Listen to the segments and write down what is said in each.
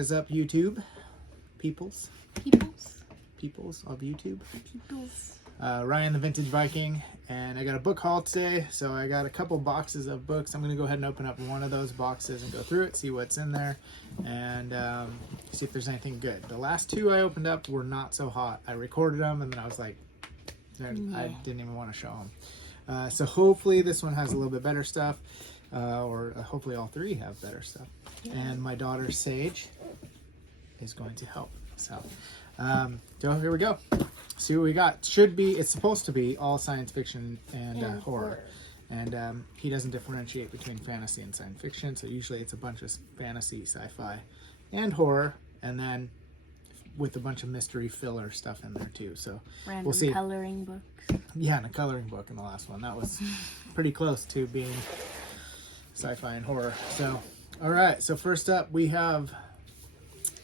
is up, YouTube? Peoples of YouTube. Ryan the Vintage Viking, and I got a book haul today, so I got a couple boxes of books. I'm going to go ahead and open up one of those boxes and go through it, see what's in there, and see if there's anything good. The last two I opened up were not so hot. I recorded them, and then I was like, I didn't even want to show them. So hopefully this one has a little bit better stuff, or hopefully all three have better stuff. Yeah. And my daughter Sage is going to help. So here we go. See what we got. It's supposed to be all science fiction and horror. And he doesn't differentiate between fantasy and science fiction, so usually it's a bunch of fantasy, sci-fi, and horror, and then with a bunch of mystery filler stuff in there too. So random we'll see. Coloring books. Yeah, and a coloring book in the last one. That was pretty close to being sci-fi and horror. So, all right. So first up, we have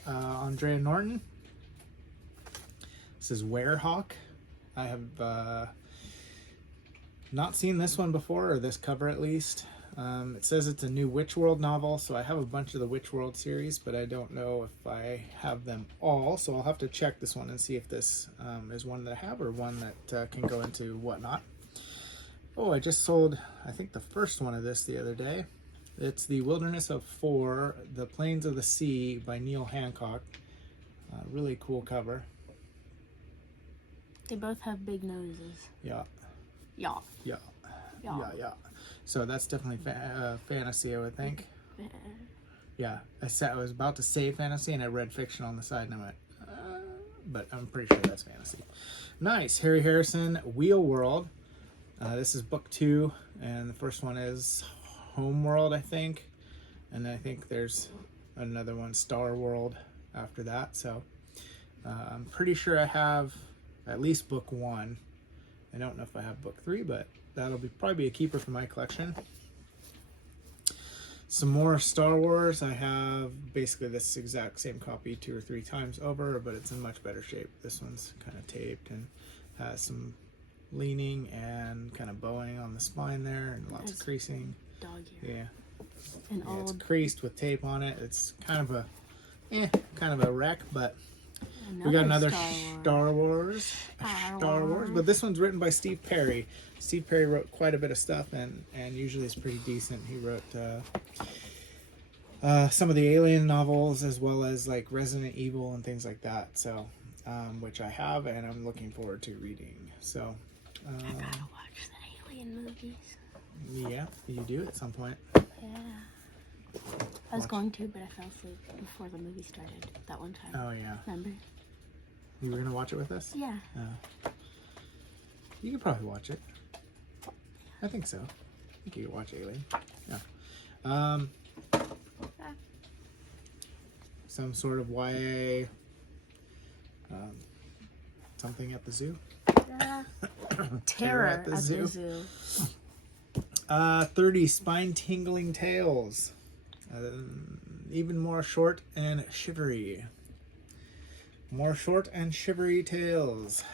Andrea Norton. This is Werehawk. I have not seen this one before, or this cover at least. It says it's a new Witch World novel, so I have a bunch of the Witch World series, but I don't know if I have them all, so I'll have to check this one and see if this is one that I have or one that can go into whatnot. Oh, I just sold, I think, the first one of this the other day. It's The Wilderness of Four, The Plains of the Sea by Neil Hancock. Really cool cover. They both have big noses. Yeah. Yeah. Yeah. Yeah. Yeah. Yeah. So that's definitely fantasy, I would think. Yeah. I was about to say fantasy, and I read fiction on the side, and I went, but I'm pretty sure that's fantasy. Nice. Harry Harrison, Wheel World. This is book 2, and the first one is Homeworld, I think. And I think there's another one, Star World, after that. So I'm pretty sure I have at least book 1. I don't know if I have book 3, but that'll probably be a keeper for my collection. Some more Star Wars. I have basically this exact same copy 2 or 3 times over, but it's in much better shape. This one's kind of taped and has some leaning and kind of bowing on the spine there, and lots of creasing. Dog ear. Yeah. It's creased with tape on it. It's kind of a wreck, but we got another Star Wars, but this one's written by Steve Perry. Steve Perry wrote quite a bit of stuff, and usually it's pretty decent. He wrote some of the Alien novels, as well as like Resident Evil and things like that. So, which I have, and I'm looking forward to reading. So, I gotta watch the Alien movies. Yeah, you do at some point. Yeah. I was going to, but I fell asleep before the movie started that one time. Oh, yeah. Remember? You were going to watch it with us? Yeah. You could probably watch it. I think so. I think you could watch Alien. Yeah. Some sort of YA something at the zoo. Terror at the zoo. 30 spine-tingling tales. Even more short and shivery. More short and shivery tales.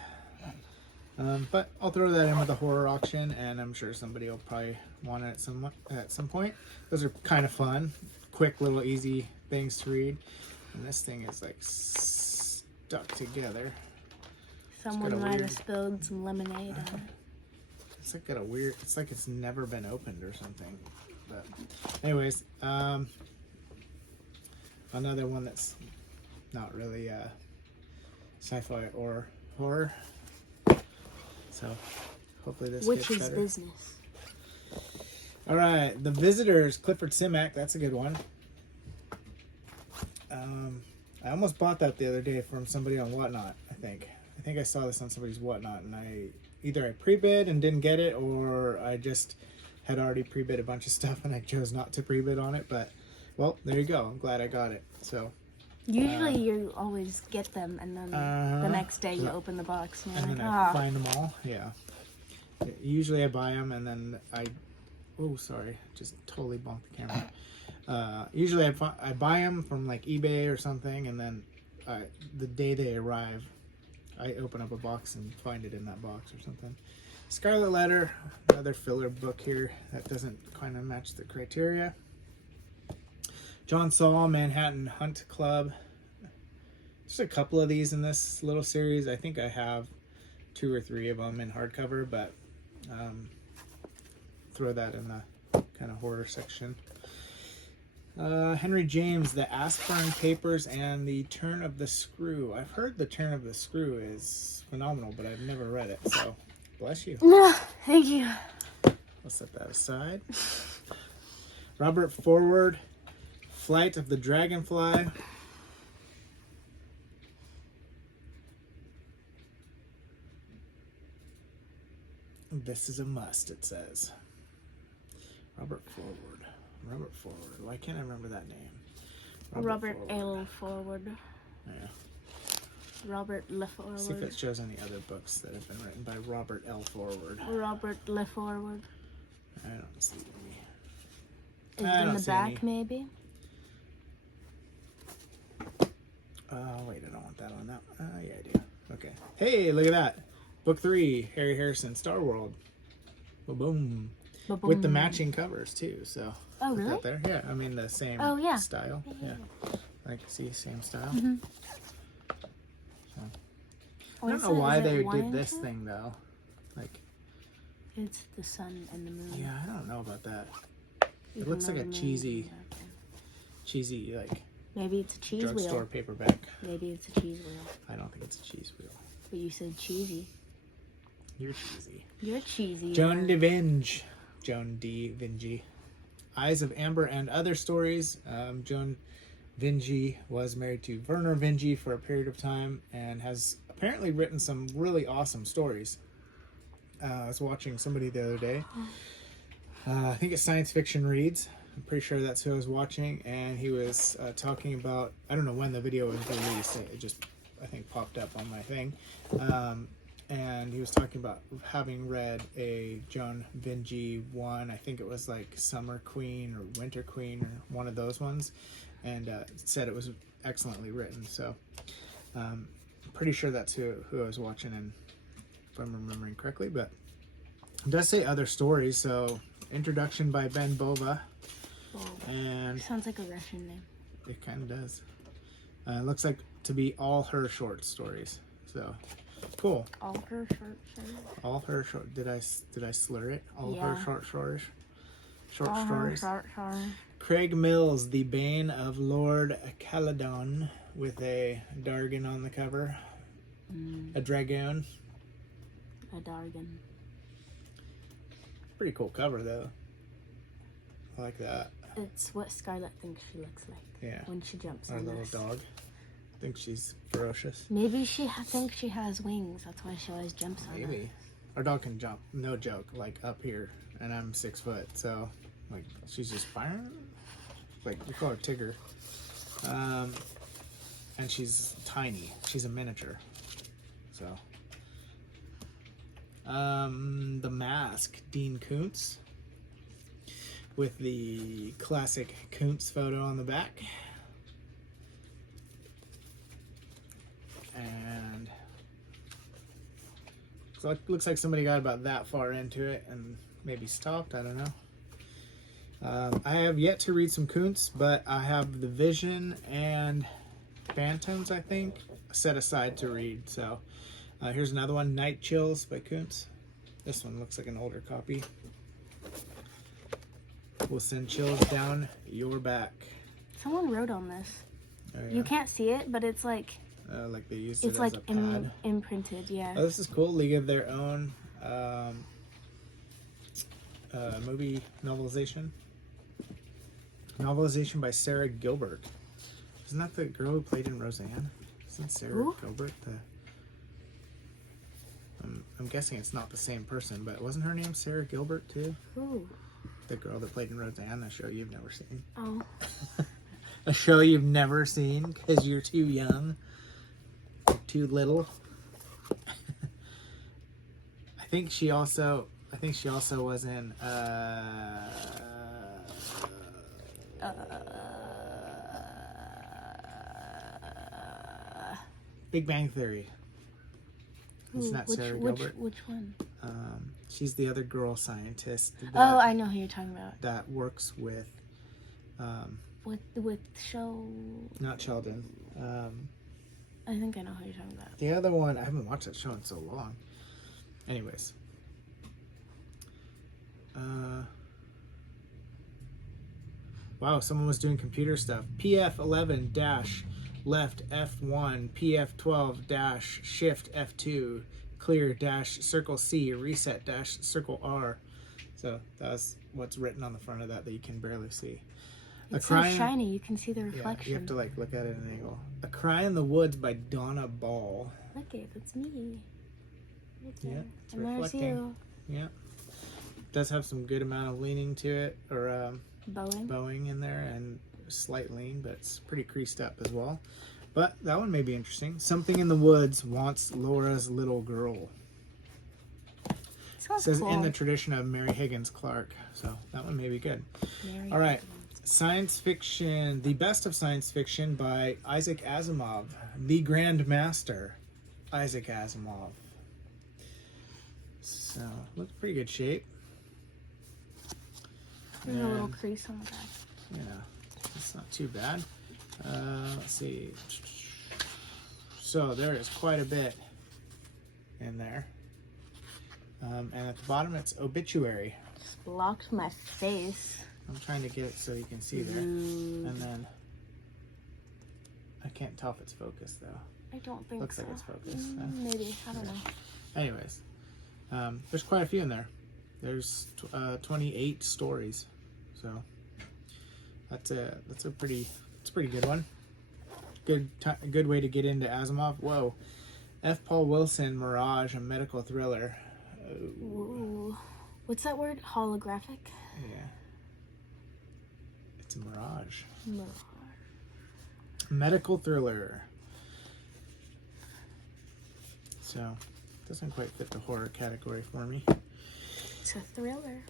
But I'll throw that in with the horror auction, and I'm sure somebody will probably want it at some point. Those are kind of fun. Quick, little, easy things to read. And this thing is like stuck together. Someone might have spilled some lemonade on it. It's like got a weird, it's like it's never been opened or something. But anyways, another one that's not really sci-fi or horror. So hopefully this gets better. Which is business. All right, The Visitors, Clifford Simak. That's a good one. I almost bought that the other day from somebody on Whatnot, I think I saw this on somebody's Whatnot, and either I pre-bid and didn't get it, or I just had already pre-bid a bunch of stuff and I chose not to pre-bid on it. But, well, there you go. I'm glad I got it. So usually you always get them, and then the next day you open the box and you're like, I find them all. Yeah. Usually I buy them, and then just totally bonked the camera. Usually I buy them from like eBay or something, and then the day they arrive, I open up a box and find it in that box or something. Scarlet Letter, another filler book here that doesn't kind of match the criteria. John Saul, Manhattan Hunt Club. Just a couple of these in this little series. I think I have 2 or 3 of them in hardcover, but throw that in the kind of horror section. Henry James, The Aspern Papers and The Turn of the Screw. I've heard The Turn of the Screw is phenomenal, but I've never read it, so bless you. No, thank you. I'll set that aside. Robert Forward, Flight of the Dragonfly. This is a must, it says. Robert Forward. Robert Forward. Why can't I remember that name? Robert L. Forward. Yeah. Robert Le Forward. See if it shows any other books that have been written by Robert L. Forward. Robert Le Forward. I don't see Is I it in don't the see back, any. maybe? Oh, wait, I don't want that on that. Yeah, I do. Okay. Hey, look at that. Book 3, Harry Harrison, Star World. Boom. Ba-boom. With the matching covers, too, so. Oh, put really? that there. Yeah, I mean the same Oh, yeah. style. Yeah. Like, see, same style. Mm-hmm. I don't know why they did this thing, though. Like, it's the sun and the moon. yeah, I don't know about that. You It looks don't like a know the moon. cheesy, like, Maybe it's a cheese drugstore wheel. paperback. Maybe it's a cheese wheel. I don't think it's a cheese wheel. But you said cheesy. You're cheesy. You're cheesy. Joan D. Vinci. Eyes of Amber and Other Stories. Joan Vinci was married to Werner Vinci for a period of time and has apparently written some really awesome stories. I was watching somebody the other day. I think it's Science Fiction Reads. I'm pretty sure that's who I was watching. And he was talking about, I don't know when the video was released. It just, I think, popped up on my thing. And he was talking about having read a Joan Vinci one. I think it was like Summer Queen or Winter Queen or one of those ones. And said it was excellently written. So I'm pretty sure that's who I was watching, and if I'm remembering correctly. But it does say Other Stories. So introduction by Ben Bova. Oh, And sounds like a Russian name. it kind of does. It looks like to be all her short stories. So cool. All her short stories. All her short. Did I slur it? All Yeah. her short stories. Short All her stories. short stories. Craig Mills, The Bane of Lord Caledon, with a Dargon on the cover. A dragoon. A Dargon. Pretty cool cover though. I like that. It's what Scarlett thinks she looks like. Yeah. When she jumps Our on little this. dog. I think she's ferocious. Maybe she thinks she has wings. That's why she always jumps on Maybe. it. Our dog can jump, no joke, like up here, and I'm 6 foot, so like she's just firing. Like we call her Tigger, and she's tiny. She's a miniature. So, The Mask, Dean Koontz, with the classic Koontz photo on the back, and so it looks like somebody got about that far into it and maybe stopped. I don't know. I have yet to read some Koontz, but I have The Vision and Phantoms, I think, set aside to read. So here's another one, Night Chills by Koontz. This one looks like an older copy. Will send chills down your back. Someone wrote on this. Oh, yeah. You can't see it, but it's like Like they used it it's as like a pad. imprinted. Yeah. Oh, this is cool. League of Their Own movie novelization. Novelization by Sarah Gilbert. Isn't that the girl who played in Roseanne? Isn't Sarah Who? Gilbert the... I'm guessing it's not the same person, but wasn't her name Sarah Gilbert too? Ooh. The girl that played in Roseanne, a show you've never seen. Oh. A show you've never seen because you're too young. Too little. I think she also was in Big Bang Theory. It's Ooh, not Sarah Gilbert. Which one? She's the other girl scientist Oh, I know who you're talking about. that works with with show. Not Sheldon. I think I know who you're talking about. The other one, I haven't watched that show in so long. Anyways. Wow, someone was doing computer stuff. PF11 dash left F1, PF12 dash shift F2, clear dash circle C, reset dash circle R. So that's what's written on the front of that you can barely see. It's so shiny, you can see the reflection. Yeah, you have to like look at it at an angle. A Cry in the Woods by Donna Ball. Look it, that's me. Right there. Yeah, it's and reflecting. There's you. Yeah. It does have some good amount of leaning to it, or bowing in there, and slight lean, but it's pretty creased up as well. But that one may be interesting. Something in the Woods wants Laura's little girl. It says cool. In the tradition of Mary Higgins Clark, so that one may be good. All right, science fiction, the best of science fiction by Isaac Asimov, the Grand Master, Isaac Asimov. So looks pretty good shape. There's a little crease on the back. Yeah, it's not too bad. Let's see. So there is quite a bit in there. And at the bottom, it's obituary. Just blocked my face. I'm trying to get it so you can see there. And then, I can't tell if it's focused though. I don't think Looks so. like it's focused. Maybe, I don't know. Anyways, there's quite a few in there. There's 28 stories. So that's a pretty good one. Good way to get into Asimov. Whoa, F. Paul Wilson, Mirage, a medical thriller. Ooh. What's that word? Holographic? Yeah. It's a Mirage. Mirage. Medical thriller. So, doesn't quite fit the horror category for me. It's a thriller.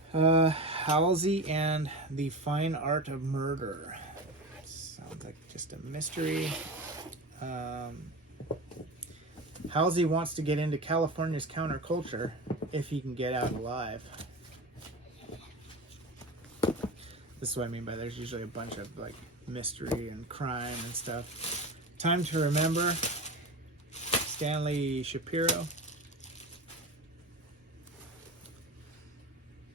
Halsey and the Fine Art of Murder. Sounds like just a mystery. Halsey wants to get into California's counterculture if he can get out alive. This is what I mean by there's usually a bunch of like mystery and crime and stuff. Time to Remember, Stanley Shapiro.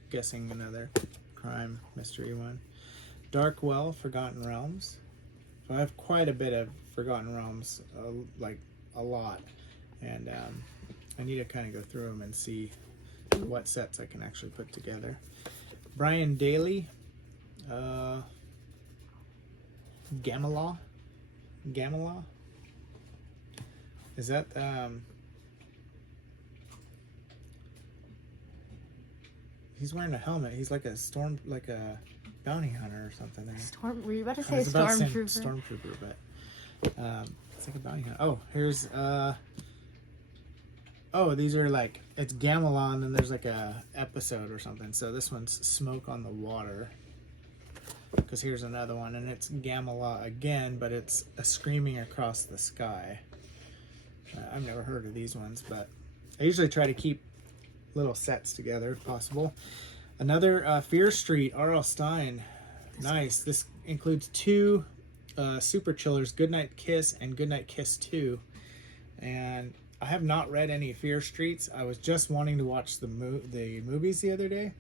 Guessing another crime mystery one. Dark Well, Forgotten Realms. So I have quite a bit of Forgotten Realms, like a lot. And I need to kind of go through them and see what sets I can actually put together. Brian Daly, Gamala? Is that, he's wearing a helmet. He's like a bounty hunter or something there. Were you about to say stormtrooper? Stormtrooper, but it's like a bounty hunter. Oh, here's these are like, it's Gamelon, and there's like a episode or something. So this one's Smoke on the Water. Because here's another one, and it's Gamela again, but it's a Screaming Across the Sky. I've never heard of these ones, but I usually try to keep little sets together if possible. Another Fear Street, R.L. Stine. Nice. This includes two super chillers, Goodnight Kiss and Goodnight Kiss 2. And I have not read any Fear Streets. I was just wanting to watch the movies the other day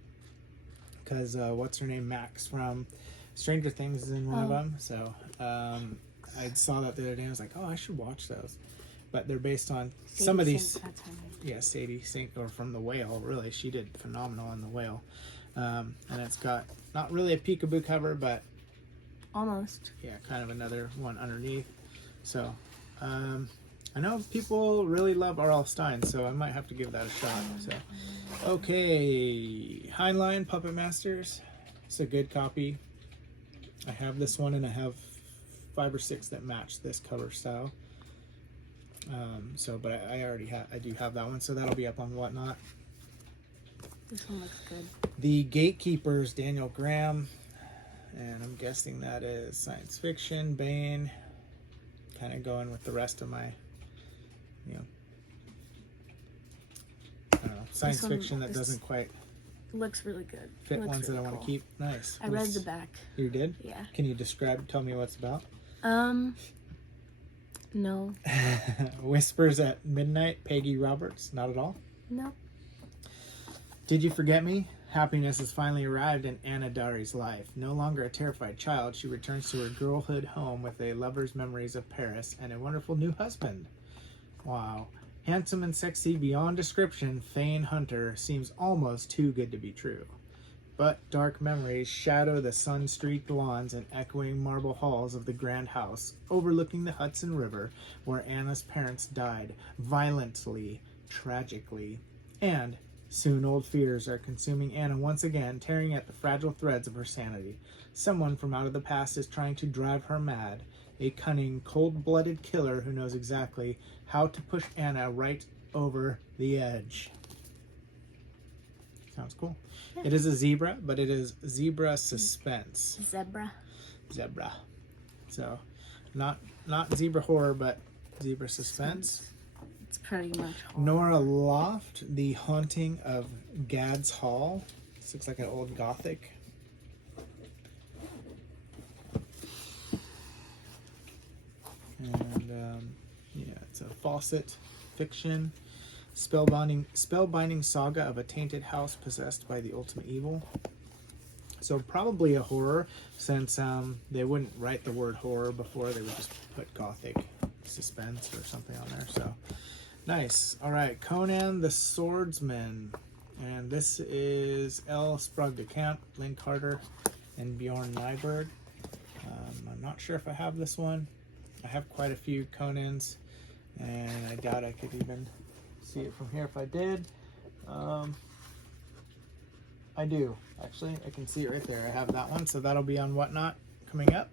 because what's her name, Max from Stranger Things is in one of them. So I saw that the other day and I was like, oh, I should watch those. But they're based on some of these. Yeah, Sadie Sink, or from The Whale, really. She did phenomenal in The Whale. And it's got not really a peekaboo cover, but almost. Yeah, kind of another one underneath. So, I know people really love R.L. Stine, so I might have to give that a shot. So, okay, Heinlein Puppet Masters. It's a good copy. I have this one, and I have 5 or 6 that match this cover style. But I do have that one, so that'll be up on Whatnot. This one looks good. The Gatekeepers, Daniel Graham, and I'm guessing that is science fiction. Bane, kind of going with the rest of my, I don't know, science fiction that doesn't quite looks really good. Fit Looks ones really that I want cool. to keep. Nice. I read the back. You did? Yeah. Can you tell me what's about? No. Whispers at Midnight, Peggy Roberts. Not at all? No. Did You Forget Me? Happiness has finally arrived in Anna Dari's life. No longer a terrified child, she returns to her girlhood home with a lover's memories of Paris and a wonderful new husband. Wow. Handsome and sexy beyond description, Thane Hunter seems almost too good to be true. But dark memories shadow the sun-streaked lawns and echoing marble halls of the grand house overlooking the Hudson River where Anna's parents died violently, tragically, and soon old fears are consuming Anna once again, tearing at the fragile threads of her sanity. Someone from out of the past is trying to drive her mad, a cunning, cold-blooded killer who knows exactly how to push Anna right over the edge. Sounds cool. Yeah. It is a zebra, but it is zebra suspense. Zebra. So, not zebra horror, but zebra suspense. It's pretty much horror. Nora Loft, The Haunting of Gadd's Hall. This looks like an old Gothic. And yeah, it's a faucet fiction. Spellbinding saga of a tainted house possessed by the ultimate evil. So probably a horror, since they wouldn't write the word horror before. They would just put Gothic suspense or something on there. So nice. All right, Conan the Swordsman, and this is L. Sprague de Camp, Lynn Carter, and Bjorn Nyberg. I'm not sure if I have this one. I have quite a few Conans, and I doubt I could even see it from here if I did. I do, actually. I can see it right there. I have that one, so that'll be on Whatnot coming up.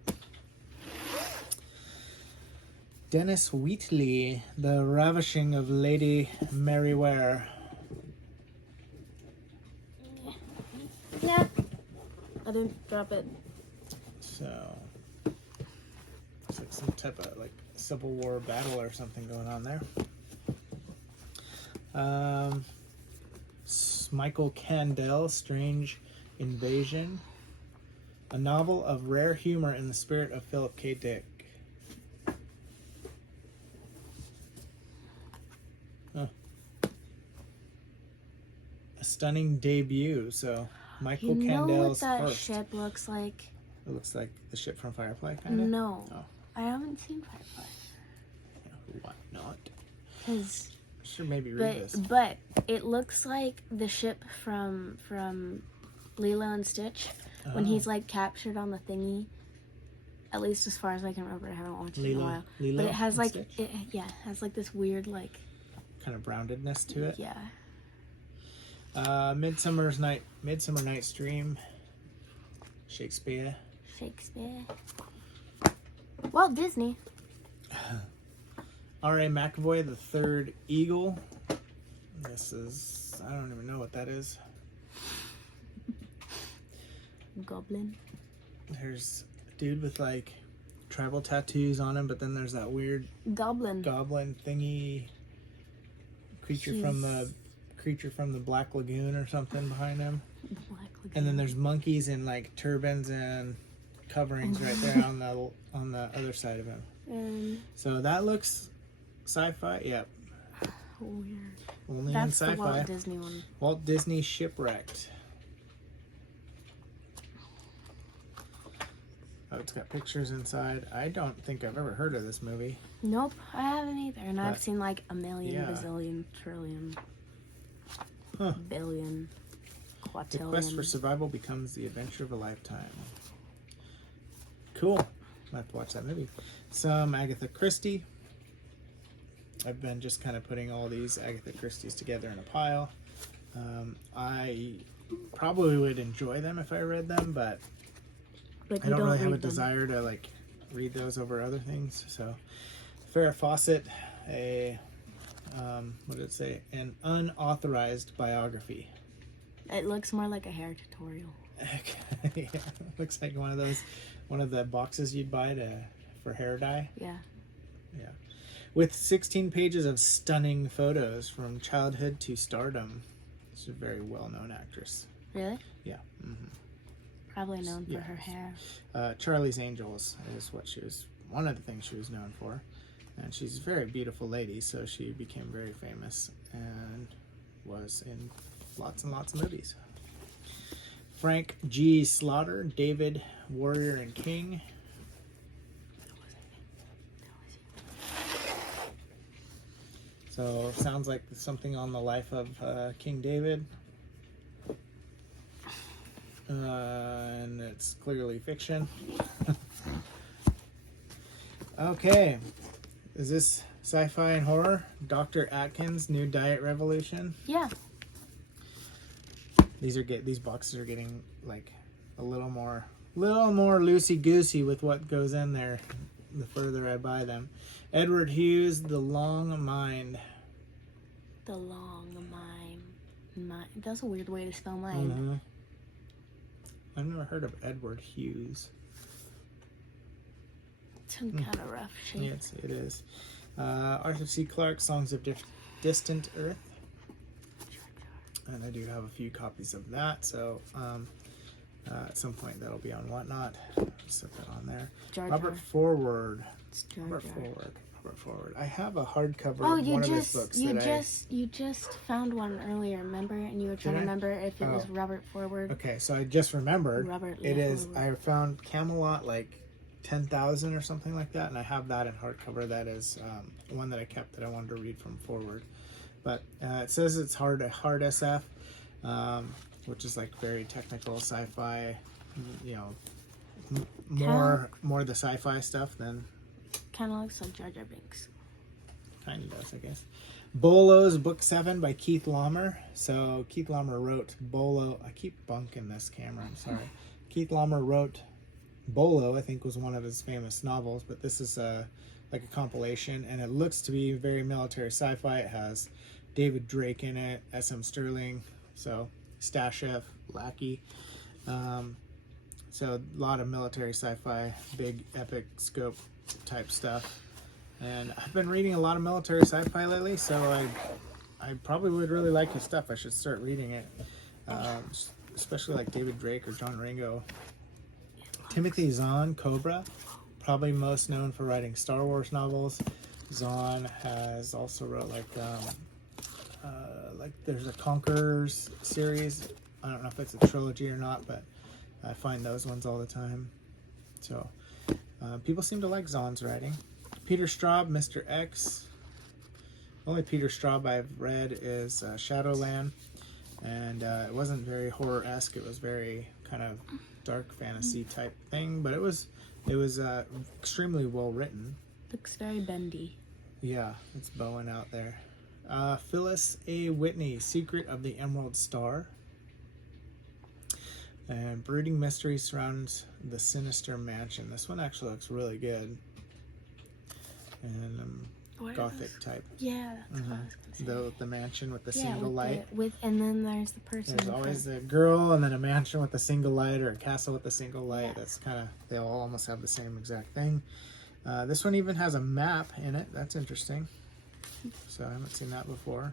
Dennis Wheatley, The Ravishing of Lady Merriware. Yeah. I didn't drop it. So, it's like some type of like Civil War battle or something going on there. Michael Candell, Strange Invasion. A novel of rare humor in the spirit of Philip K. Dick. Oh. A stunning debut. So, Michael Candell's You know what that first. ship looks like? It looks like the ship from Firefly, kind of? No. Oh. I haven't seen Firefly. Yeah, why not? Because... Should maybe read this. But it looks like the ship from Lilo and Stitch when he's like captured on the thingy. At least as far as I can remember, I haven't watched it in a while. Lilo but it has and like Stitch? it has like this weird like kind of roundedness to it. Yeah. Midsummer Night's Dream. Shakespeare. Walt Disney. R.A. McAvoy, The Third Eagle. This is, I don't even know what that is. Goblin. There's a dude with like tribal tattoos on him, but then there's that weird Goblin thingy creature from the Black Lagoon or something behind him. Black Lagoon. And then there's monkeys in like turbans and coverings right there on the other side of him. So that looks sci-fi. Yep. Weird. Only That's in the sci-fi. Walt Disney one. Walt Disney Shipwrecked. Oh, it's got pictures inside. I don't think I've ever heard of this movie. Nope, I haven't either. And I've seen like a million, yeah. bazillion, trillion, billion, quadrillion. The quest for survival becomes the adventure of a lifetime. Cool. I'll have to watch that movie. Some Agatha Christie. I've been just kind of putting all these Agatha Christie's together in a pile. I probably would enjoy them if I read them, but I don't really have a desire to like read those over other things. So, Farrah Fawcett, what did it say? An unauthorized biography. It looks more like a hair tutorial. Yeah, looks like one of the boxes you'd buy for hair dye. Yeah. Yeah. With 16 pages of stunning photos from childhood to stardom. She's a very well-known actress. Really? Yeah. Probably known for Yeah. her hair. Charlie's Angels is what she was, one of the things she was known for. And she's a very beautiful lady, so she became very famous and was in lots and lots of movies. Frank G. Slaughter, David, Warrior and King. So sounds like something on the life of King David. And it's clearly fiction. Okay. Is this sci-fi and horror? Dr. Atkins' New Diet Revolution. Yeah. These boxes are getting like a little more loosey goosey with what goes in there the further I buy them. Edward Hughes, The Long Mind. The Long Mind. That's a weird way to spell mind. I've never heard of Edward Hughes. Some kind of rough shape. Yes, it is. Arthur C. Clarke, Songs of Distant Earth. And I do have a few copies of that, so at some point that'll be on Whatnot. Set that on there. Jar Robert Jar. Forward. It's Jar Robert Jar. Forward. I have a hardcover Oh, of one of his books you just found one earlier, remember? And you were trying to remember if it was Robert Forward. Okay, so I just remembered. Robert It is. Forward. I found Camelot like 10,000 or something like that, and I have that in hardcover. That is one that I kept that I wanted to read from Forward. But it says it's hard SF, which is like very technical sci-fi. You know, more the sci-fi stuff than. Kind of looks like Jar Jar Binks. Kind of does, I guess. Bolo's Book 7 by Keith Laumer. So Keith Laumer wrote Bolo. I keep bunking this camera, I'm sorry. Keith Laumer wrote Bolo, I think was one of his famous novels, but this is like a compilation, and it looks to be very military sci-fi. It has David Drake in it, S.M. Sterling, so Stashev, Lackey. So a lot of military sci-fi, big epic scope type stuff. And I've been reading a lot of military sci-fi lately, so I probably would really like his stuff. I should start reading it, especially like David Drake or John Ringo. Timothy Zahn, Cobra, probably most known for writing Star Wars novels. Zahn has also wrote like there's a Conquerors series. I don't know if it's a trilogy or not, but I find those ones all the time. So people seem to like Zahn's writing. Peter Straub, Mr. X. Only Peter Straub I've read is Shadowland, and it wasn't very horror-esque. It was very kind of dark fantasy type thing, but it was extremely well written. Looks very bendy. Yeah, it's bowing out there. Phyllis A. Whitney, Secret of the Emerald Star. And brooding mystery surrounds the sinister mansion. This one actually looks really good. And gothic type. Yeah, that's what I was gonna say. The mansion with the single light. And then there's the person. There's always a girl, and then a mansion with a single light, or a castle with a single light. Yeah. That's kind of, they all almost have the same exact thing. This one even has a map in it. That's interesting. So I haven't seen that before.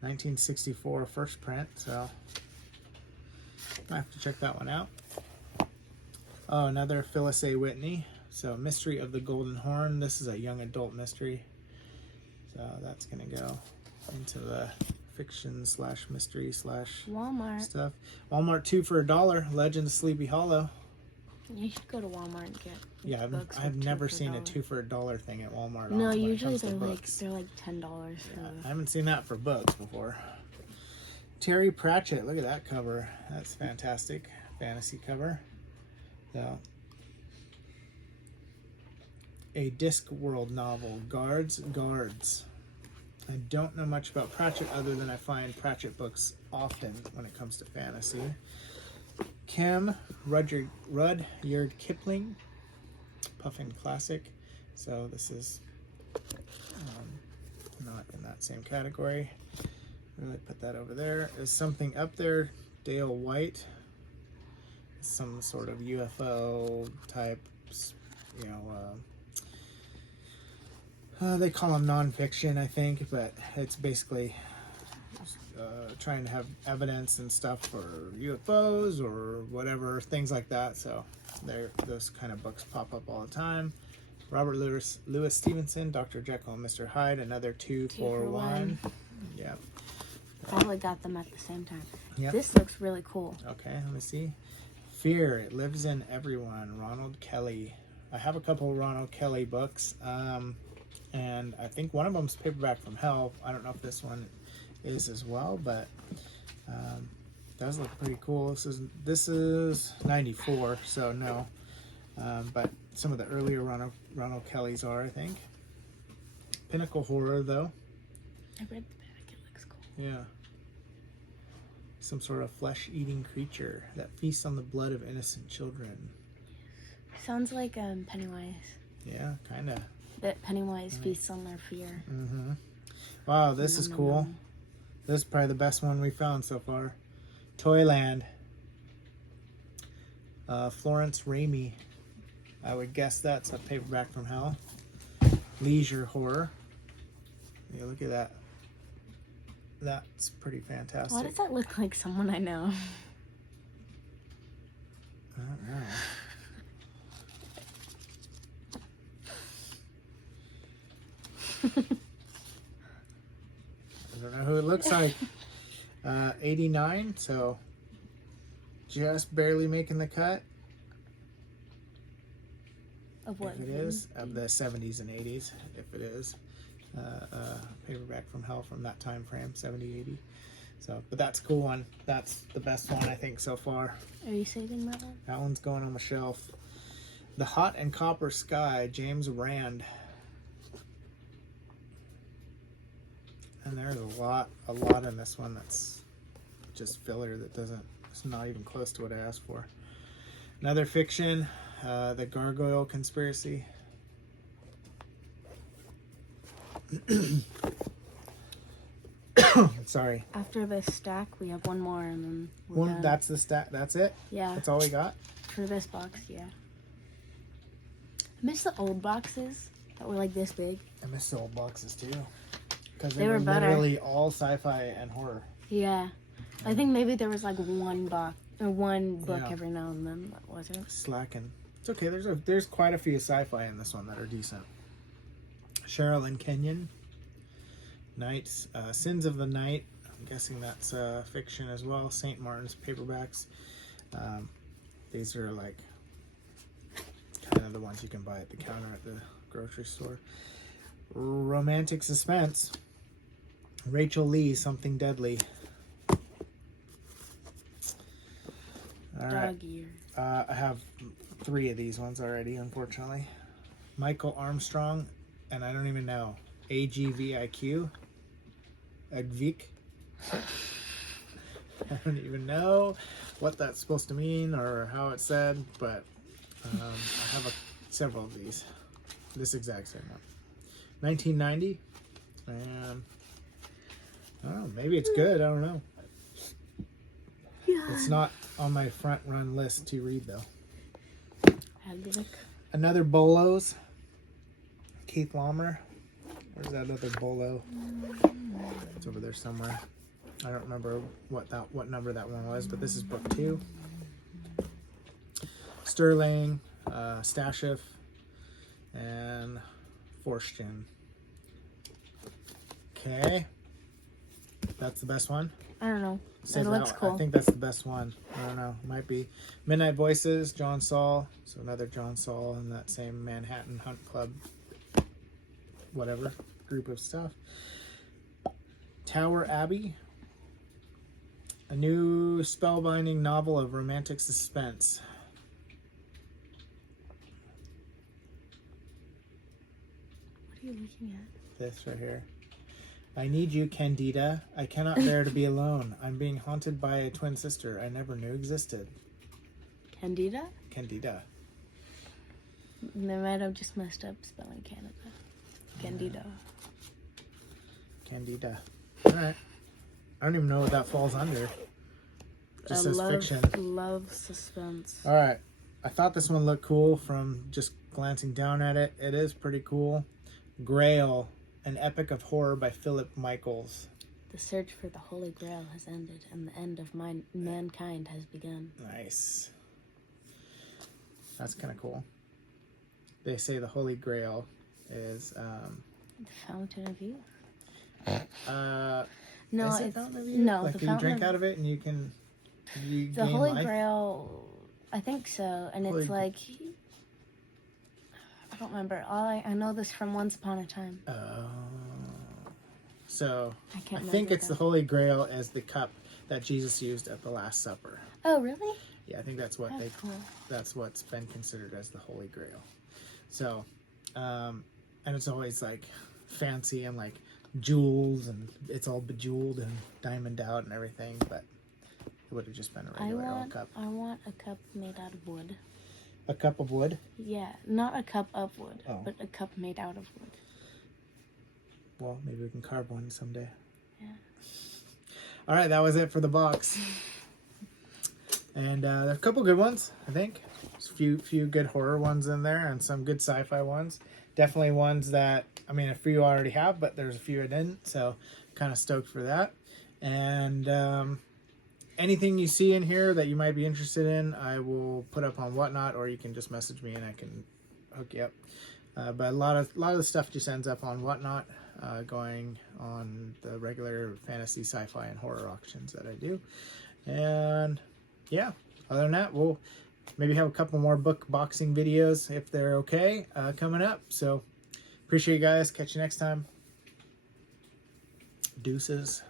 1964 first print, so I have to check that one out. Oh, another Phyllis A. Whitney. So Mystery of the Golden Horn. This is a young adult mystery. So that's going to go into the fiction / mystery / Walmart stuff. Walmart 2 for $1. Legend of Sleepy Hollow. You should go to Walmart and get. Yeah, I've never seen a 2 for $1 thing at Walmart. No, usually they're like $10. Yeah, I haven't seen that for books before. Terry Pratchett, look at that cover. That's fantastic. Fantasy cover. So, a Discworld novel, Guards. I don't know much about Pratchett other than I find Pratchett books often when it comes to fantasy. Kim Rudyard Kipling, Puffin Classic. So this is not in that same category. Really put that over there. Is something up there? Dale White. Some sort of UFO type, you know, they call them nonfiction, I think, but it's basically trying to have evidence and stuff for UFOs or whatever, things like that. So those kind of books pop up all the time. Robert Louis Stevenson, Dr. Jekyll and Mr. Hyde, another two for one. Yep. Probably got them at the same time. Yep. This looks really cool. Okay, let me see. Fear, It Lives in Everyone, Ronald Kelly. I have a couple of Ronald Kelly books, and I think one of them's Paperback from Hell. I don't know if this one is as well, but does look pretty cool. This is 94, so no. But some of the earlier Ronald Kellys are, I think. Pinnacle Horror, though. I read the back. It looks cool. Yeah. Some sort of flesh-eating creature that feasts on the blood of innocent children. Sounds like Pennywise. Yeah, kind of. That Pennywise feasts on their fear. Mm-hmm. Wow, this is cool. This is probably the best one we found so far. Toyland. Florence Ramey. I would guess that's a Paperback from Hell. Leisure Horror. Yeah, look at that. That's pretty fantastic. Why does that look like someone I know? I don't know. I don't know who it looks like. 89, so just barely making the cut. Of what? If it is, of the 70s and 80s, if it is. Paperback from Hell from that time frame, 70, 80. So, but that's a cool one. That's the best one, I think, so far. Are you saving that one? That one's going on the shelf. The Hot and Copper Sky, James Rand. And there's a lot in this one that's just filler it's not even close to what I asked for. Another fiction, The Gargoyle Conspiracy. Sorry. After this stack, we have one more, and then we're done. That's the stack. That's it. Yeah. That's all we got. For this box, yeah. I miss the old boxes that were like this big. I miss the old boxes too, because They were better. literally all sci-fi and horror. Yeah. I think maybe there was like one box or one book Yeah. every now and then that wasn't. Slacking. It's okay. There's quite a few sci-fi in this one that are decent. Cheryl and Kenyon. Nights, Sins of the Night. I'm guessing that's fiction as well. St. Martin's paperbacks. These are like kind of the ones you can buy at the counter at the grocery store. Romantic Suspense. Rachel Lee, Something Deadly. All right. Dog ear. I have 3 of these ones already, unfortunately. Michael Armstrong, and I don't even know. AGVIQ. Agvik. I don't even know what that's supposed to mean or how it's said, but I have several of these. This exact same one. 1990. And I don't know, maybe it's good. I don't know. Yeah. It's not on my front run list to read though. Agric. Another Bolos. Keith Laumer. Where's that other Bolo? It's over there somewhere. I don't remember what number that one was, but this is book 2. Sterling, Stasheff, and Forstchen. Okay. That's the best one. I don't know. Say It that looks one. cool. I think that's the best one. I don't know. Might be. Midnight Voices, John Saul. So another John Saul in that same Manhattan Hunt Club, whatever, group of stuff. Tower Abbey. A new spellbinding novel of romantic suspense. What are you looking at? This right here. I need you, Candida. I cannot bear to be alone. I'm being haunted by a twin sister I never knew existed. Candida? Candida. They might have just messed up spelling Canada. Candida. Candida. Alright. I don't even know what that falls under. Just says fiction. Love suspense. Alright. I thought this one looked cool from just glancing down at it. It is pretty cool. Grail, an epic of horror by Philip Michaels. The search for the Holy Grail has ended, and the end of mankind has begun. Nice. That's kind of cool. They say the Holy Grail is The Fountain of Youth. No, No, is it it's Fountain of Youth? no. Like, The can you Fountain drink of out of it and you can the gain Holy life? Grail. I think so, and Holy it's like I don't remember. I know this from Once Upon a Time. So I can't. I think remember it's that. the Holy Grail as the cup that Jesus used at the Last Supper. Oh, really? Yeah, I think that's what That's cool. that's what's been considered as the Holy Grail. So, and it's always like fancy and like jewels, and it's all bejeweled and diamond out and everything, but it would have just been a regular old cup. I want a cup made out of wood. A cup of wood? Yeah, not a cup of wood, Oh. but a cup made out of wood. Well, maybe we can carve one someday. Yeah. All right, that was it for the box. And there are a couple good ones, I think. There's a few good horror ones in there and some good sci-fi ones. Definitely ones that, I mean, a few I already have, but there's a few I didn't. So kind of stoked for that. And anything you see in here that you might be interested in, I will put up on Whatnot, or you can just message me and I can hook you up. But a lot of the stuff just ends up on Whatnot, going on the regular fantasy, sci-fi, and horror auctions that I do. And yeah, other than that, we'll maybe have a couple more book boxing videos if they're okay coming up. So appreciate you guys. Catch you next time. Deuces.